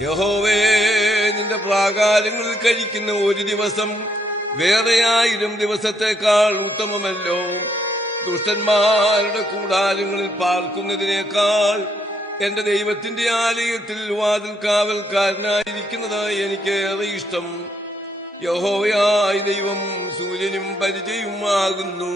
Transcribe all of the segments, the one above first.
യഹോവേ നിന്റെ പ്രാകാരങ്ങളിൽ കഴിക്കുന്ന ഒരു ദിവസം വേറെ ആയിരം ദിവസത്തേക്കാൾ ഉത്തമമല്ലോ. ദുഷ്ടന്മാരുടെ കൂടാരങ്ങളിൽ പാർക്കുന്നതിനേക്കാൾ എന്റെ ദൈവത്തിന്റെ ആലയത്തിൽ വാതിൽ കാവൽക്കാരനായിരിക്കുന്നത് എനിക്ക് ഏറെ ഇഷ്ടം. യഹോവയായ ദൈവം സൂര്യനും പരിചയവുമാകുന്നു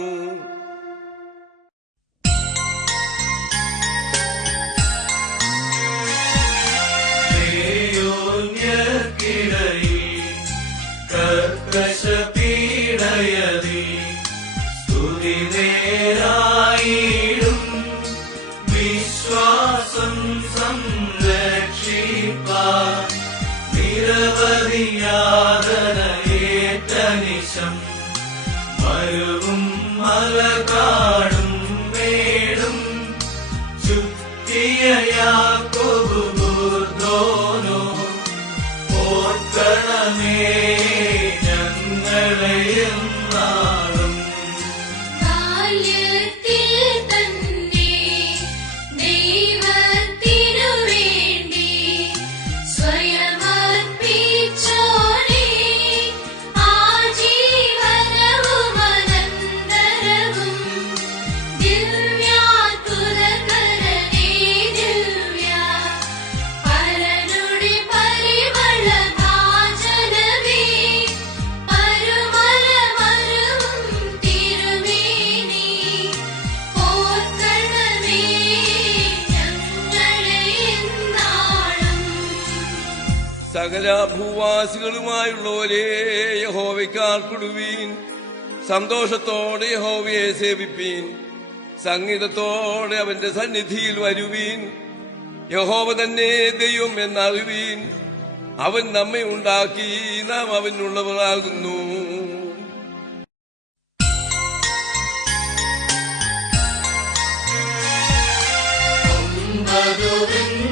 നിരവധിയാതനയേറ്റനിശം മരുവും മലകാടും മേടും ചുറ്റിയ യാക്കോബ് ബുർദോനോ ഓർക്കണമേ ഞങ്ങളെയും എന്നാളും സകല ഭൂവാസികളുമായുള്ളവരെ യഹോവയ്ക്കാർക്കൊടുവീൻ. സന്തോഷത്തോടെ യഹോവയെ സേവിപ്പീൻ. സംഗീതത്തോടെ അവന്റെ സന്നിധിയിൽ വരുവീൻ. യഹോവ തന്നെ ദൈവം എന്നറിവീൻ. അവൻ നമ്മെ ഉണ്ടാക്കി നാം അവനുള്ളവരാകുന്നു. ദൈവസ്തുതി